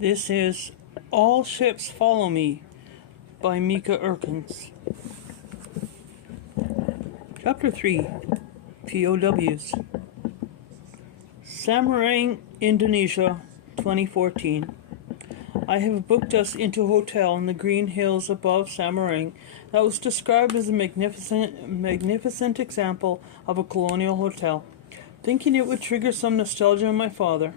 This is All Ships Follow Me by Mieke Eerkens. Chapter 3, POWs. Samarang, Indonesia, 2014. I have booked us into a hotel in the green hills above Samarang that was described as a magnificent example of a colonial hotel, thinking it would trigger some nostalgia in my father.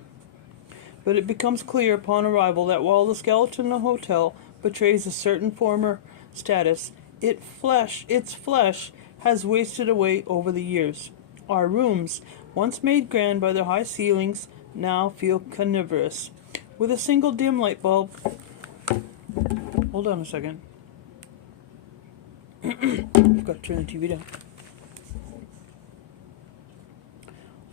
But it becomes clear upon arrival that while the skeleton of the hotel betrays a certain former status, its flesh has wasted away over the years. Our rooms, once made grand by their high ceilings, now feel carnivorous. With a single dim light bulb... Hold on a second. I've got to turn the TV down.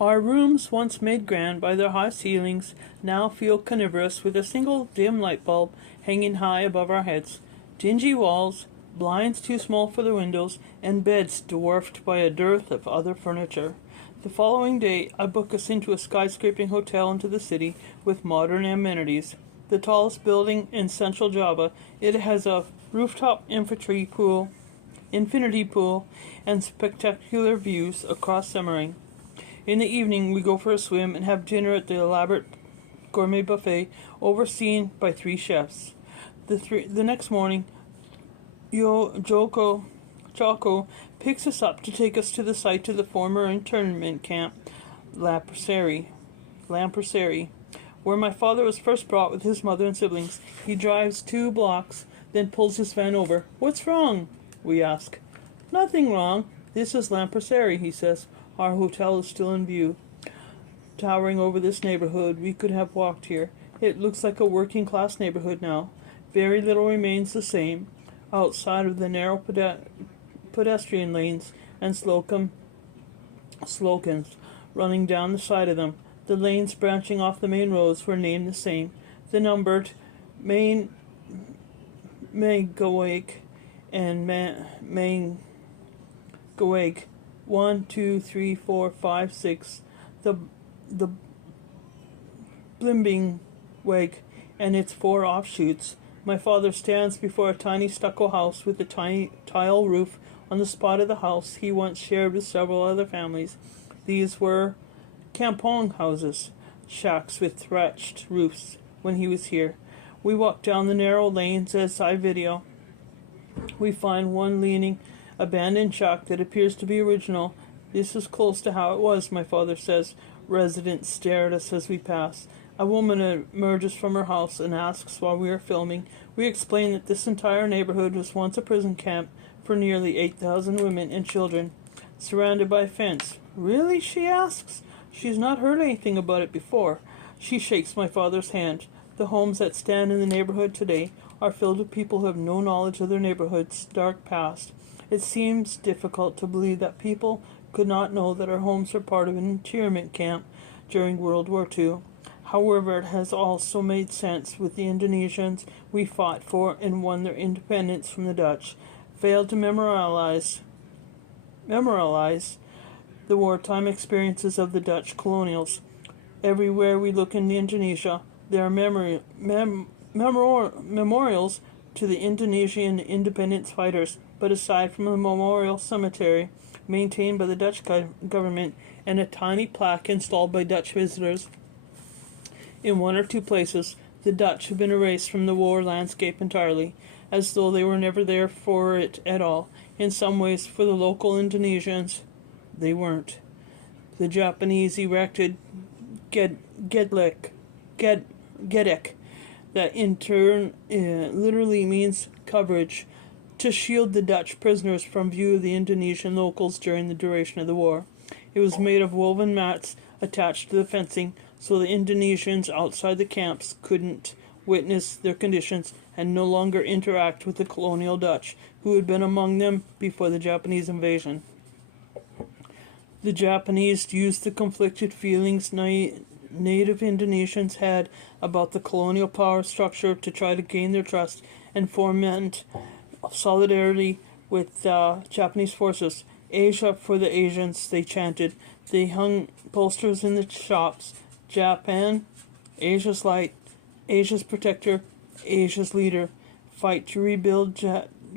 Our rooms, once made grand by their high ceilings, now feel carnivorous with a single dim light bulb hanging high above our heads. Dingy walls, blinds too small for the windows, and beds dwarfed by a dearth of other furniture. The following day, I book us into a skyscraping hotel into the city with modern amenities. The tallest building in central Java, it has a rooftop infinity pool, and spectacular views across Samarang. In the evening, we go for a swim and have dinner at the elaborate gourmet buffet overseen by 3 chefs. The next morning, Choco picks us up to take us to the site of the former internment camp, Lampersary, where my father was first brought with his mother and siblings. He drives 2 blocks, then pulls his van over. "What's wrong?" we ask. "Nothing wrong. This is Lampersary," he says. Our hotel is still in view. Towering over this neighborhood, we could have walked here. It looks like a working-class neighborhood now. Very little remains the same, outside of the narrow pedestrian lanes and slogans running down the side of them. The lanes branching off the main roads were named the same. The numbered main Megaweg and Megaweg 1, 2, 3, 4, 5, 6. The Blimbing Weg and its 4 offshoots. My father stands before a tiny stucco house with a tiny tile roof on the spot of the house he once shared with several other families. These were kampong houses, shacks with thatched roofs, when he was here. We walk down the narrow lanes as I video. We find one leaning abandoned shack that appears to be original. This is close to how it was, my father says. Residents stare at us as we pass. A woman emerges from her house and asks why we are filming. We explain that this entire neighborhood was once a prison camp for nearly 8,000 women and children, surrounded by a fence. "Really?" she asks. She's not heard anything about it before. She shakes my father's hand. The homes that stand in the neighborhood today are filled with people who have no knowledge of their neighborhood's dark past. It seems difficult to believe that people could not know that our homes were part of an internment camp during World War II. However, it has also made sense with the Indonesians we fought for and won their independence from the Dutch, failed to memorialize the wartime experiences of the Dutch colonials. Everywhere we look in Indonesia, there are memorials to the Indonesian independence fighters, but aside from a memorial cemetery maintained by the Dutch government and a tiny plaque installed by Dutch visitors, in 1 or 2 places, the Dutch have been erased from the war landscape entirely, as though they were never there for it at all. In some ways, for the local Indonesians, they weren't. The Japanese erected Gedek, that in turn literally means coverage, to shield the Dutch prisoners from view of the Indonesian locals during the duration of the war. It was made of woven mats attached to the fencing, so the Indonesians outside the camps couldn't witness their conditions and no longer interact with the colonial Dutch, who had been among them before the Japanese invasion. The Japanese used the conflicted feelings native Indonesians had about the colonial power structure to try to gain their trust and foment solidarity with Japanese forces. "Asia for the Asians," they chanted. They hung posters in the shops. "Japan, Asia's light, Asia's protector, Asia's leader. Fight to rebuild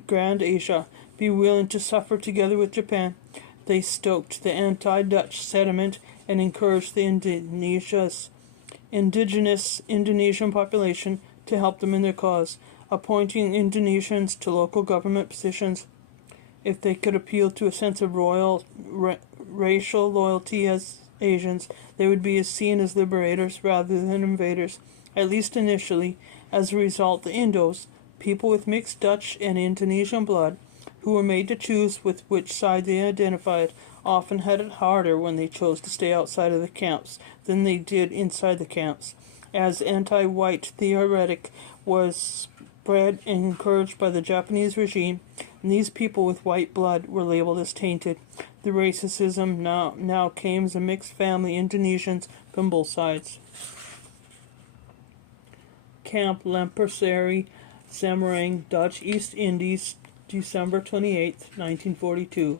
Grand Asia. Be willing to suffer together with Japan. They stoked the anti-Dutch sentiment and encouraged the indigenous Indonesian population to help them in their cause, appointing Indonesians to local government positions. If they could appeal to a sense of racial loyalty as Asians, they would be seen as liberators rather than invaders, at least initially. As a result, the Indos, people with mixed Dutch and Indonesian blood, who were made to choose with which side they identified, often had it harder when they chose to stay outside of the camps than they did inside the camps, as anti-white rhetoric was spread and encouraged by the Japanese regime, and these people with white blood were labeled as tainted. The racism now came as a mixed family, Indonesians from both sides. Camp Lampersary, Semarang, Dutch East Indies, December 28, 1942.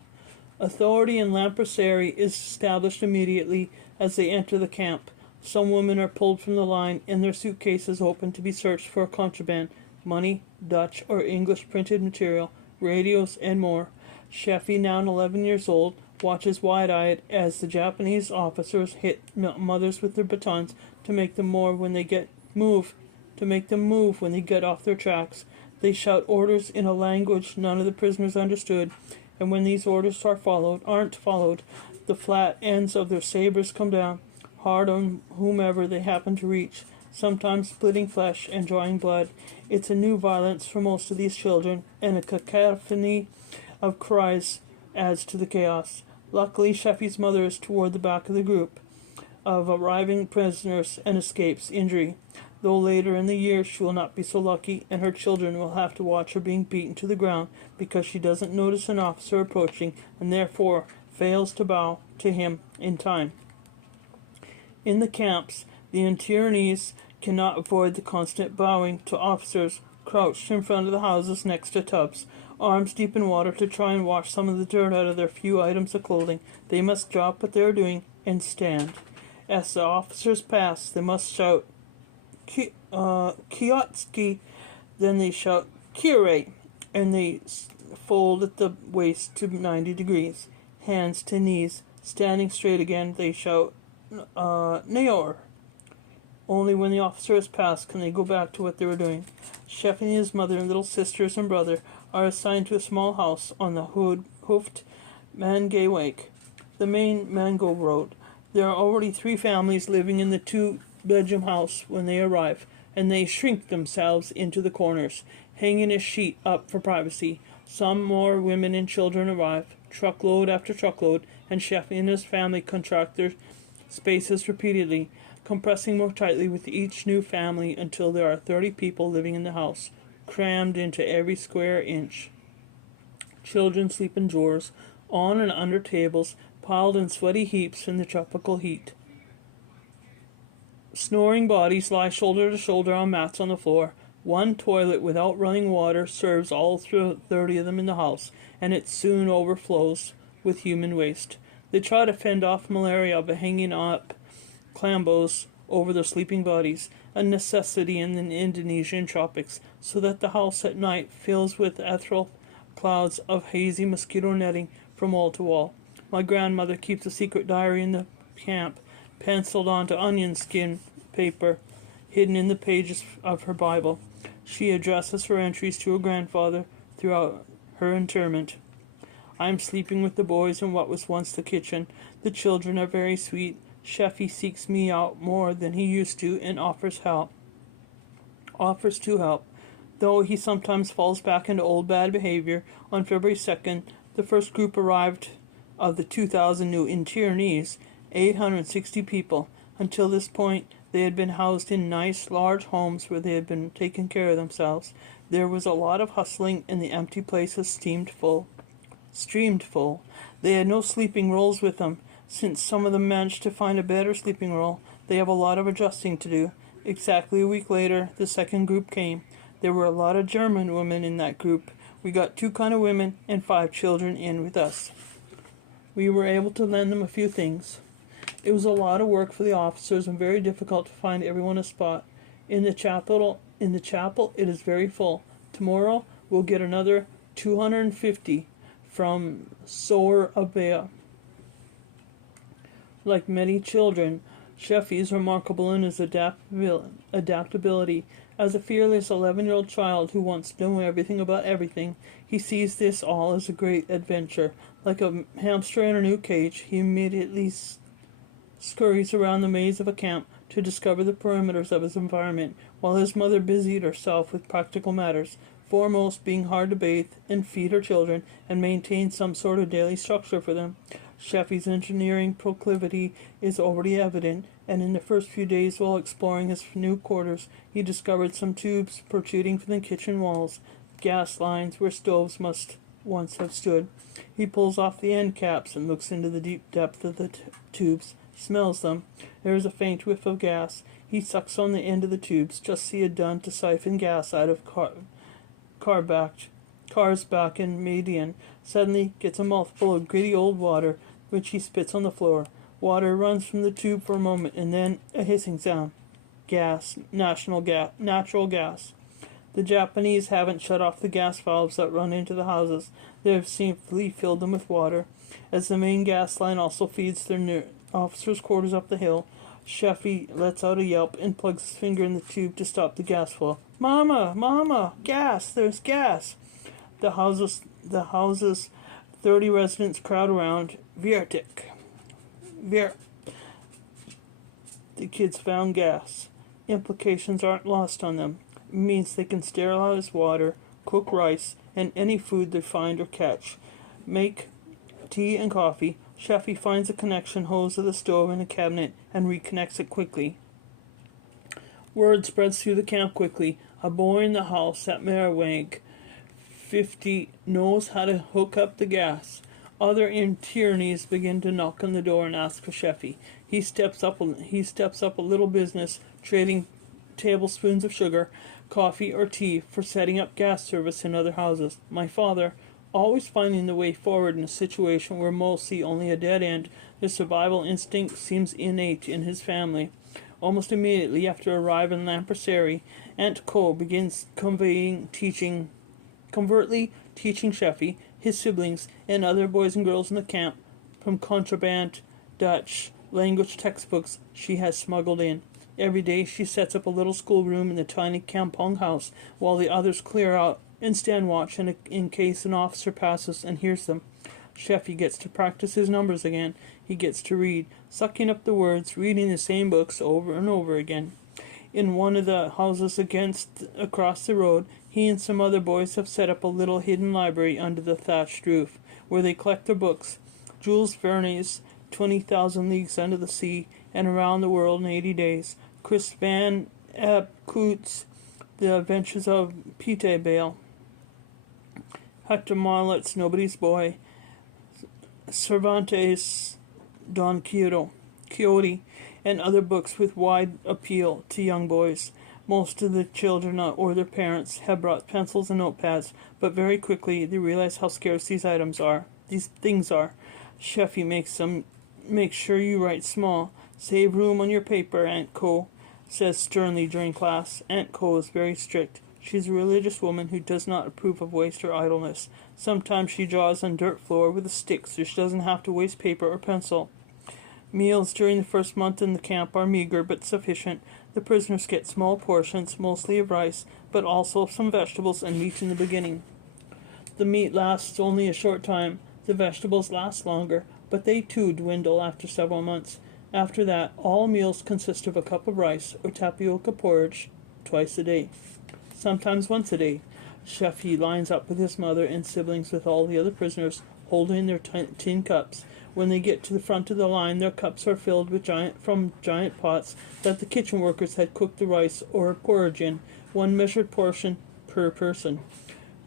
Authority in Lampersary is established immediately as they enter the camp. Some women are pulled from the line and their suitcases opened to be searched for contraband, money, Dutch or English printed material, radios, and more. Sheffy, now 11 years old, watches wide-eyed as the Japanese officers hit mothers with their batons to make them move when they get off their tracks. They shout orders in a language none of the prisoners understood, and when these orders aren't followed, the flat ends of their sabers come down, hard on whomever they happen to reach, sometimes splitting flesh and drawing blood. It's a new violence for most of these children, and a cacophony of cries adds to the chaos. Luckily, Sheffy's mother is toward the back of the group of arriving prisoners and escapes injury, though later in the year she will not be so lucky, and her children will have to watch her being beaten to the ground because she doesn't notice an officer approaching and therefore fails to bow to him in time. In the camps, the internees cannot avoid the constant bowing to officers crouched in front of the houses next to tubs, arms deep in water to try and wash some of the dirt out of their few items of clothing. They must drop what they are doing and stand. As the officers pass, they must shout Kiotsky, then they shout Kire, and they fold at the waist to 90 degrees, hands to knees. Standing straight again, they shout Nayor. Only when the officer has passed can they go back to what they were doing. Sheffy and his mother and little sisters and brother are assigned to a small house on the Hoofd Mangay Wake, the main Mango Road. There are already 3 families living in the 2-bedroom house when they arrive, and they shrink themselves into the corners, hanging a sheet up for privacy. Some more women and children arrive, truckload after truckload, and Sheffy and his family contract their spaces repeatedly, compressing more tightly with each new family until there are 30 people living in the house, crammed into every square inch. Children sleep in drawers, on and under tables, piled in sweaty heaps in the tropical heat. Snoring bodies lie shoulder to shoulder on mats on the floor. One toilet without running water serves all 30 of them in the house, and it soon overflows with human waste. They try to fend off malaria by hanging up clambos over their sleeping bodies, a necessity in the Indonesian tropics, so that the house at night fills with ethereal clouds of hazy mosquito netting from wall to wall. My grandmother keeps a secret diary in the camp, penciled onto onion skin paper, hidden in the pages of her Bible. She addresses her entries to her grandfather throughout her interment. I am sleeping with the boys in what was once the kitchen. The children are very sweet. Sheffy seeks me out more than he used to and offers to help, though he sometimes falls back into old bad behavior. On February 2nd, the first group arrived of the 2,000 new internees, 860 people. Until this point, they had been housed in nice, large homes where they had been taking care of themselves. There was a lot of hustling, and the empty places streamed full. They had no sleeping rolls with them. Since some of them managed to find a better sleeping roll, they have a lot of adjusting to do. Exactly a week later, the second group came. There were a lot of German women in that group. We got 2 kind of women and 5 children in with us. We were able to lend them a few things. It was a lot of work for the officers and very difficult to find everyone a spot. In the chapel it is very full. Tomorrow we'll get another 250 from Soar-Abea. Like many children, Sheffy is remarkable in his adaptability. As a fearless 11-year-old child who wants to know everything about everything, he sees this all as a great adventure. Like a hamster in a new cage, he immediately scurries around the maze of a camp to discover the perimeters of his environment, while his mother busied herself with practical matters, foremost being hard to bathe and feed her children and maintain some sort of daily structure for them. Sheffy's engineering proclivity is already evident, and in the first few days while exploring his new quarters, he discovered some tubes protruding from the kitchen walls, gas lines where stoves must once have stood. He pulls off the end caps and looks into the deep depth of the tubes, smells them. There is a faint whiff of gas. He sucks on the end of the tubes, just as he had done to siphon gas out of cars back in Median. Suddenly gets a mouthful of gritty old water, which he spits on the floor. Water runs from the tube for a moment, and then a hissing sound. Gas. Natural gas. The Japanese haven't shut off the gas valves that run into the houses. They have simply filled them with water. As the main gas line also feeds their officers' quarters up the hill, Sheffy lets out a yelp and plugs his finger in the tube to stop the gas flow. Mama! Mama! Gas! There's gas! The houses, 30 residents crowd around. The kids found gas. Implications aren't lost on them. It means they can sterilize water, cook rice, and any food they find or catch. Make tea and coffee. Sheffy finds a connection hose of the stove in a cabinet and reconnects it quickly. Word spreads through the camp quickly. A boy in the house at Merweg, 50, knows how to hook up the gas. Other internees begin to knock on the door and ask for Sheffy. He steps up a little business, trading tablespoons of sugar, coffee, or tea for setting up gas service in other houses. My father, always finding the way forward in a situation where most see only a dead end, the survival instinct seems innate in his family. Almost immediately after arriving in Lampersary, Aunt Co begins covertly teaching Sheffy, his siblings, and other boys and girls in the camp from contraband Dutch language textbooks she has smuggled in. Every day she sets up a little schoolroom in the tiny kampong house while the others clear out and stand watch in case an officer passes and hears them. Sheffy gets to practice his numbers again. He gets to read, sucking up the words, reading the same books over and over again. In one of the houses across the road, he and some other boys have set up a little hidden library under the thatched roof, where they collect their books. Jules Verne's 20,000 Leagues Under the Sea and Around the World in 80 Days. Chris Van Epcouts' The Adventures of Pete Bale. Hector Marlet's Nobody's Boy. Cervantes' Don Quixote, and other books with wide appeal to young boys. Most of the children or their parents have brought pencils and notepads, but very quickly they realize how scarce these things are. Sheffy makes sure you write small. Save room on your paper, Aunt Co says sternly during class. Aunt Co is very strict. She's a religious woman who does not approve of waste or idleness. Sometimes she draws on dirt floor with a stick so she doesn't have to waste paper or pencil. Meals during the first month in the camp are meager but sufficient. The prisoners get small portions, mostly of rice, but also some vegetables and meat in the beginning. The meat lasts only a short time. The vegetables last longer, but they too dwindle after several months. After that, all meals consist of a cup of rice or tapioca porridge twice a day, sometimes once a day. Sheffy lines up with his mother and siblings with all the other prisoners, holding their tin cups. When they get to the front of the line, their cups are filled with giant pots that the kitchen workers had cooked the rice or porridge in, one measured portion per person.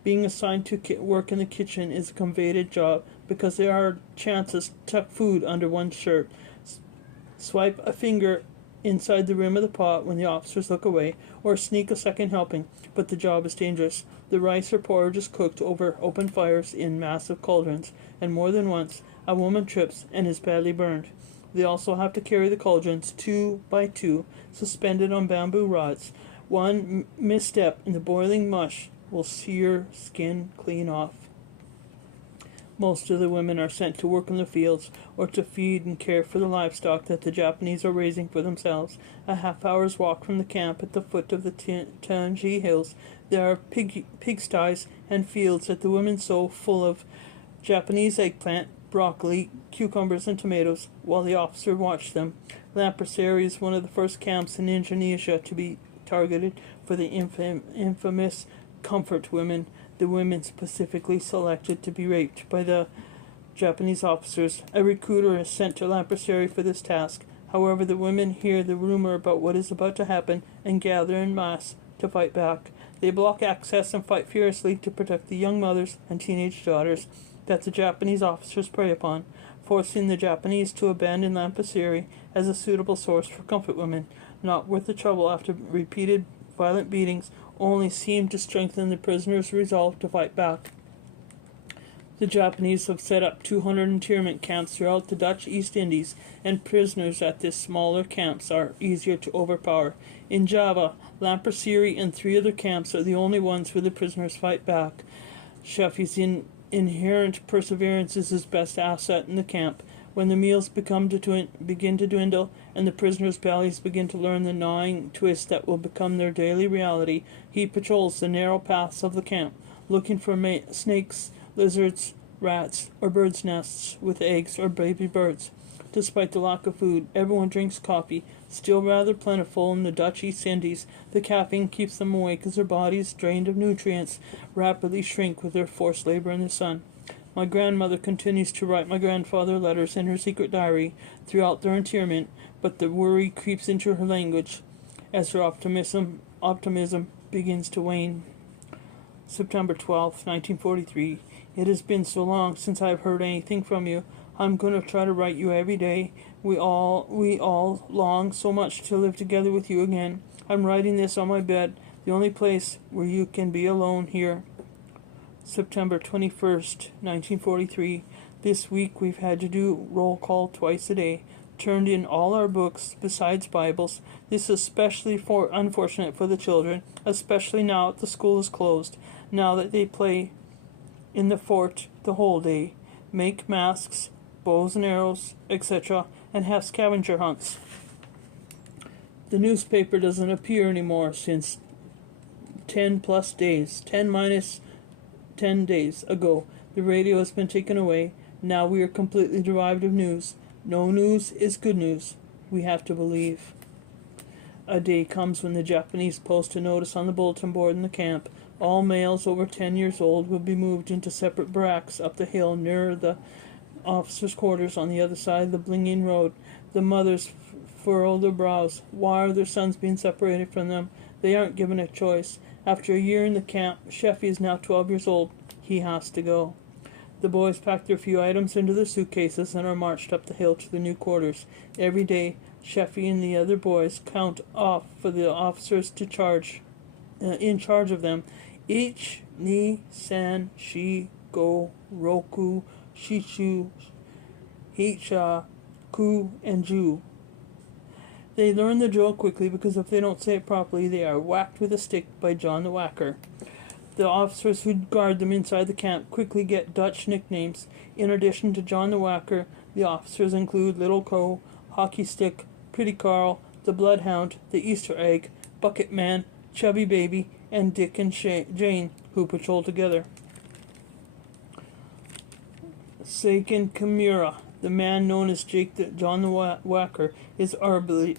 Being assigned to work in the kitchen is a coveted job because there are chances to tuck food under one's shirt, swipe a finger inside the rim of the pot when the officers look away, or sneak a second helping, but the job is dangerous. The rice or porridge is cooked over open fires in massive cauldrons, and more than once a woman trips and is badly burned. They also have to carry the cauldrons 2 by 2, suspended on bamboo rods. One misstep in the boiling mush will sear skin clean off. Most of the women are sent to work in the fields or to feed and care for the livestock that the Japanese are raising for themselves. A half-hour's walk from the camp at the foot of the Tanji Hills, there are pigsties and fields that the women sow full of Japanese eggplant, broccoli, cucumbers, and tomatoes, while the officer watched them. Lampraseri is one of the first camps in Indonesia to be targeted for the infamous comfort women, the women specifically selected to be raped by the Japanese officers. A recruiter is sent to Lampraseri for this task. However, the women hear the rumor about what is about to happen and gather en masse to fight back. They block access and fight furiously to protect the young mothers and teenage daughters that the Japanese officers prey upon, forcing the Japanese to abandon Lampraseri as a suitable source for comfort women. Not worth the trouble after repeated violent beatings only seemed to strengthen the prisoners' resolve to fight back. The Japanese have set up 200 internment camps throughout the Dutch East Indies, and prisoners at these smaller camps are easier to overpower. In Java, Lampraseri and 3 other camps are the only ones where the prisoners fight back. Sheffy's inherent perseverance is his best asset in the camp. When the meals begin to dwindle and the prisoners' bellies begin to learn the gnawing twist that will become their daily reality, he patrols the narrow paths of the camp, looking for snakes, lizards, rats, or birds' nests with eggs or baby birds. Despite the lack of food, everyone drinks coffee, still rather plentiful in the Dutch East Indies. The caffeine keeps them awake as their bodies, drained of nutrients, rapidly shrink with their forced labor in the sun. My grandmother continues to write my grandfather letters in her secret diary throughout their internment, but the worry creeps into her language as her optimism begins to wane. September 12th, 1943. It has been so long since I've heard anything from you. I'm going to try to write you every day. We all long so much to live together with you again. I'm writing this on my bed, the only place where you can be alone here. September 21st, 1943. This week we've had to do roll call twice a day. Turned in all our books besides Bibles. This is especially unfortunate for the children, especially now that the school is closed, now that they play in the fort the whole day, make masks, bows and arrows, etc., and have scavenger hunts. The newspaper doesn't appear anymore since 10 minus 10 days ago. The radio has been taken away. Now we are completely deprived of news. No news is good news. We have to believe. A day comes when the Japanese post a notice on the bulletin board in the camp. All males over 10 years old will be moved into separate barracks up the hill near the officers' quarters on the other side of the Blinging Road. The mothers furrow their brows. Why are their sons being separated from them? They aren't given a choice. After a year in the camp, Sheffy is now 12 years old. He has to go. The boys pack their few items into their suitcases and are marched up the hill to the new quarters. Every day, Sheffy and the other boys count off for the officers to in charge of them. Ich, ni, san, shi, go, roku, shishu, hicha, ku, and ju. They learn the drill quickly because if they don't say it properly, they are whacked with a stick by John the Whacker. The officers who guard them inside the camp quickly get Dutch nicknames. In addition to John the Whacker, the officers include Little Co, Hockey Stick, Pretty Carl, the Bloodhound, the Easter Egg, Bucket Man, Chubby Baby, and Dick and Jane, who patrol together. Seiken Kimura, the man known as John the Whacker, is arguably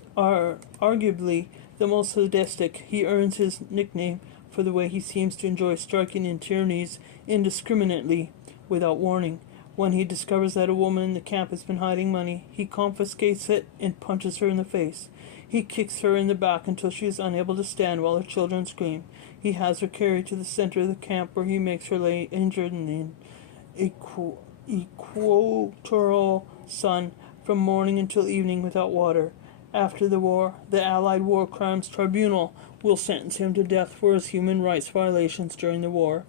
the most sadistic. He earns his nickname for the way he seems to enjoy striking internees indiscriminately without warning. When he discovers that a woman in the camp has been hiding money, he confiscates it and punches her in the face. He kicks her in the back until she is unable to stand while her children scream. He has her carried to the center of the camp where he makes her lay injured in the equatorial sun from morning until evening without water. After the war, the Allied War Crimes Tribunal will sentence him to death for his human rights violations during the war.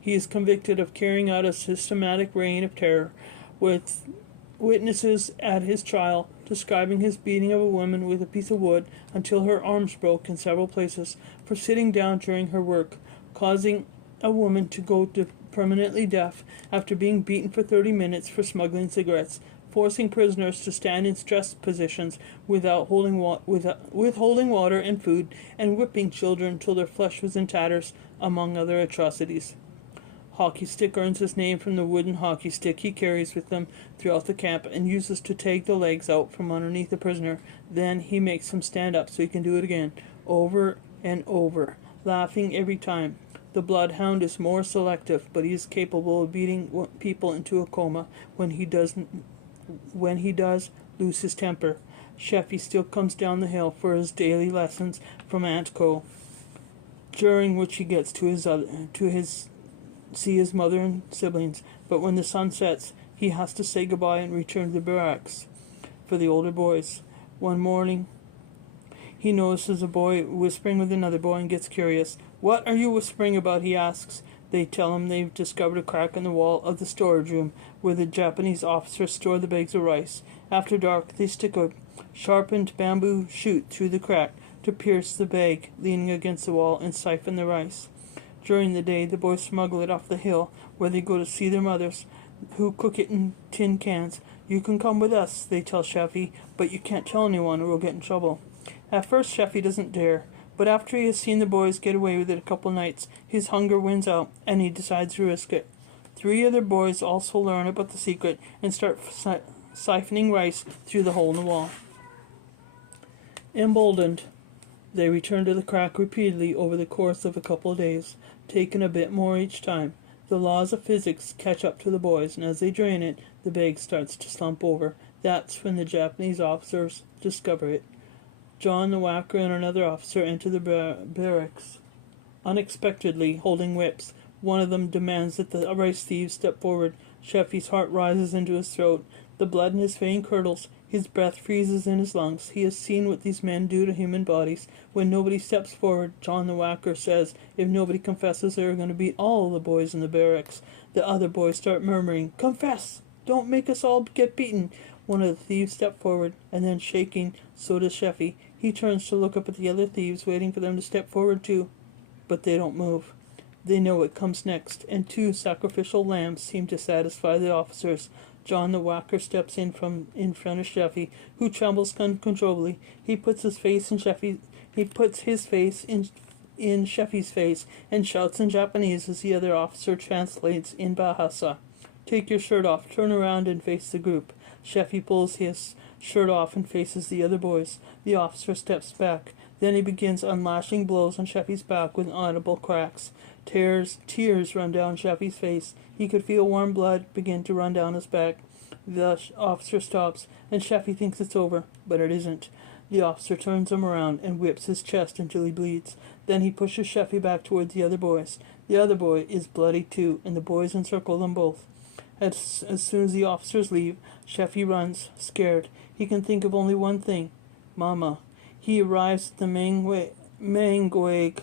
He is convicted of carrying out a systematic reign of terror with witnesses at his trial, describing his beating of a woman with a piece of wood until her arms broke in several places for sitting down during her work, causing a woman to go permanently deaf after being beaten for 30 minutes for smuggling cigarettes, forcing prisoners to stand in stressed positions withholding water and food, and whipping children until their flesh was in tatters, among other atrocities. Hockey stick earns his name from the wooden hockey stick he carries with him throughout the camp and uses to take the legs out from underneath the prisoner. Then he makes him stand up so he can do it again, over and over, laughing every time. The bloodhound is more selective, but he is capable of beating people into a coma when he does lose his temper. Sheffy still comes down the hill for his daily lessons from Aunt Co, during which he gets to see his mother and siblings, but when the sun sets, he has to say goodbye and return to the barracks for the older boys. One morning, he notices a boy whispering with another boy and gets curious. "What are you whispering about?" he asks. They tell him they've discovered a crack in the wall of the storage room where the Japanese officers store the bags of rice. After dark, they stick a sharpened bamboo shoot through the crack to pierce the bag leaning against the wall and siphon the rice. During the day, the boys smuggle it off the hill where they go to see their mothers, who cook it in tin cans. "You can come with us," they tell Sheffy, "but you can't tell anyone or we'll get in trouble." At first, Sheffy doesn't dare, but after he has seen the boys get away with it a couple nights, his hunger wins out, and he decides to risk it. 3 other boys also learn about the secret and start siphoning rice through the hole in the wall. Emboldened, they return to the crack repeatedly over the course of a couple of days, taking a bit more each time. The laws of physics catch up to the boys, and as they drain it, the bag starts to slump over. That's when the Japanese officers discover it. John the Whacker and another officer enter the barracks unexpectedly, holding whips. One of them demands that the rice thieves step forward. Sheffy's heart rises into his throat. The blood in his vein curdles. His breath freezes in his lungs. He has seen what these men do to human bodies. When nobody steps forward, John the Whacker says if nobody confesses, they are going to beat all the boys in the barracks. The other boys start murmuring, "Confess! Don't make us all get beaten!" One of the thieves steps forward, and then, shaking, so does Sheffy. He turns to look up at the other thieves, waiting for them to step forward too. But they don't move. They know what comes next, and 2 sacrificial lambs seem to satisfy the officers. John the Whacker steps in front of Sheffy, who trembles uncontrollably. He puts his face in Sheffy's face and shouts in Japanese as the other officer translates in Bahasa. "Take your shirt off, turn around and face the group." Sheffy pulls his shirt off and faces the other boys. The officer steps back. Then he begins unlashing blows on Sheffy's back with audible cracks. Tears run down Sheffy's face. He could feel warm blood begin to run down his back. The officer stops, and Sheffy thinks it's over, but it isn't. The officer turns him around and whips his chest until he bleeds. Then he pushes Sheffy back towards the other boys. The other boy is bloody too, and the boys encircle them both. As soon as the officers leave, Sheffy runs, scared. He can think of only one thing: Mama. He arrives at the Mangweg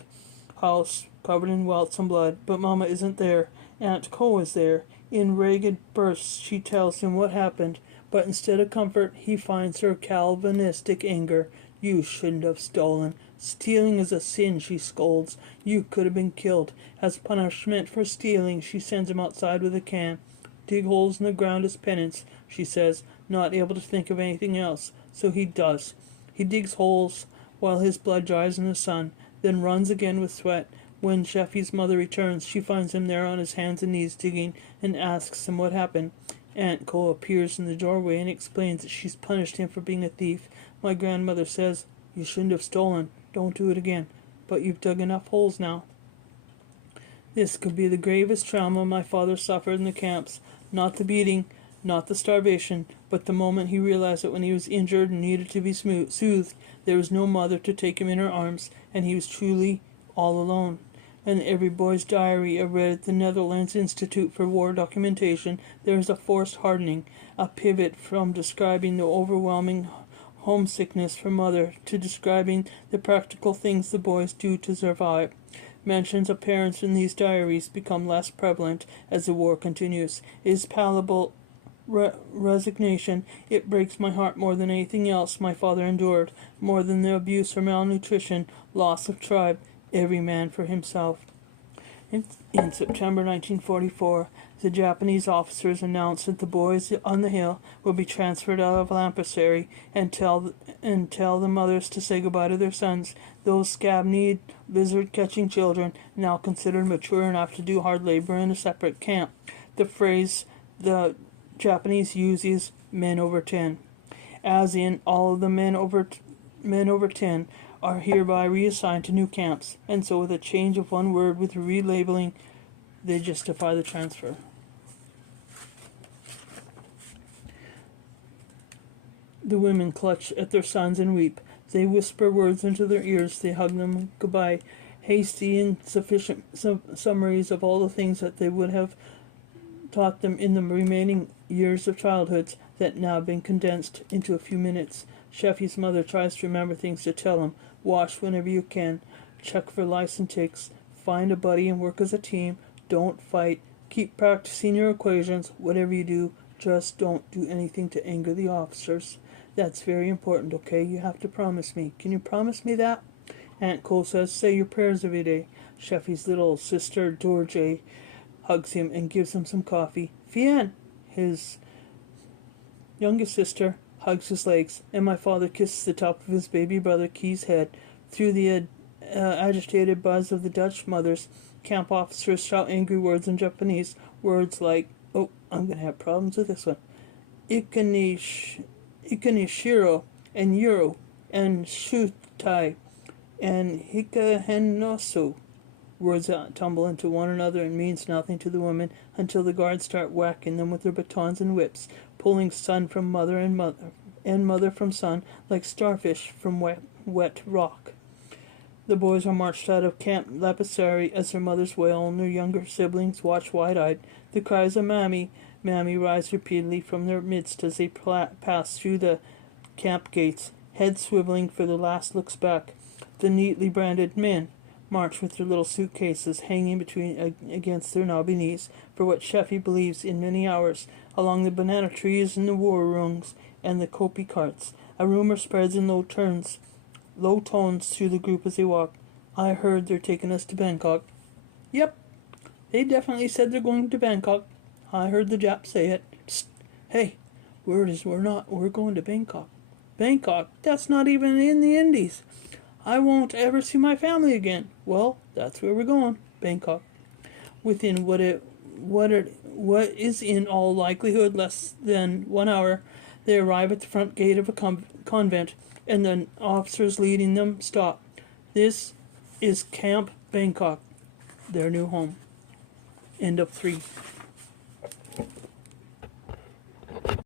house, covered in welts and blood, but Mama isn't there. Aunt Co is there. In ragged bursts, she tells him what happened, but instead of comfort, he finds her Calvinistic anger. "You shouldn't have stolen. Stealing is a sin," she scolds. "You could have been killed." As punishment for stealing, she sends him outside with a can. "Dig holes in the ground as penance," she says, not able to think of anything else. So he does. He digs holes while his blood dries in the sun, then runs again with sweat. When Sheffy's mother returns, she finds him there on his hands and knees digging and asks him what happened. Aunt Co appears in the doorway and explains that she's punished him for being a thief. My grandmother says, "You shouldn't have stolen. Don't do it again. But you've dug enough holes now." This could be the gravest trauma my father suffered in the camps. Not the beating, not the starvation, but the moment he realized that when he was injured and needed to be soothed, there was no mother to take him in her arms, and he was truly all alone. In every boy's diary I read at the Netherlands Institute for War Documentation, there is a forced hardening, a pivot from describing the overwhelming homesickness for mother to describing the practical things the boys do to survive. Mentions of parents in these diaries become less prevalent as the war continues. It is palpable resignation. It breaks my heart more than anything else my father endured, more than the abuse or malnutrition, loss of tribe, every man for himself. In September 1944, the Japanese officers announced that the boys on the hill will be transferred out of Lampersary and tell the mothers to say goodbye to their sons, those scab-kneed, lizard-catching children now considered mature enough to do hard labor in a separate camp. The phrase the Japanese use is men over 10, as in all of the men over 10 are hereby reassigned to new camps, and so with a change of one word with relabeling, they justify the transfer. The women clutch at their sons and weep. They whisper words into their ears. They hug them goodbye. Hasty, insufficient summaries of all the things that they would have taught them in the remaining years of childhoods that now have been condensed into a few minutes. Sheffy's mother tries to remember things to tell him. Wash whenever you can. Check for lice and ticks. Find a buddy and work as a team. Don't fight. Keep practicing your equations. Whatever you do, just don't do anything to anger the officers. That's very important, okay? You have to promise me. Can you promise me that? Aunt Cole says, say your prayers every day. Sheffy's little sister, Dorje, hugs him and gives him some coffee. Fien, his youngest sister, hugs his legs, and my father kisses the top of his baby brother Key's head. Through the agitated buzz of the Dutch mothers, camp officers shout angry words in Japanese, words like, oh, I'm going to have problems with this one, Ikanishiro, and Euro, and Shutai, and Hikahenosu. Words tumble into one another and means nothing to the women until the guards start whacking them with their batons and whips, pulling son from mother and mother from son like starfish from wet rock. The boys are marched out of Camp Lapasari as their mothers wail and their younger siblings watch wide-eyed. The cries of Mammy, Mammy rise repeatedly from their midst as they pass through the camp gates, heads swiveling for the last looks back. The neatly branded men march with their little suitcases hanging against their knobby knees for what Sheffy believes in many hours, along the banana trees and the war rooms and the Kopi carts. A rumor spreads in low tones through the group as they walk. I heard they're taking us to Bangkok. Yep, they definitely said they're going to Bangkok. I heard the Japs say it. Psst. Hey, word is we're going to Bangkok. Bangkok? That's not even in the Indies. I won't ever see my family again. Well, that's where we're going, Bangkok. Within what is in all likelihood less than 1 hour, they arrive at the front gate of a convent, and the officers leading them stop. This is Camp Bangkok, their new home. End of 3.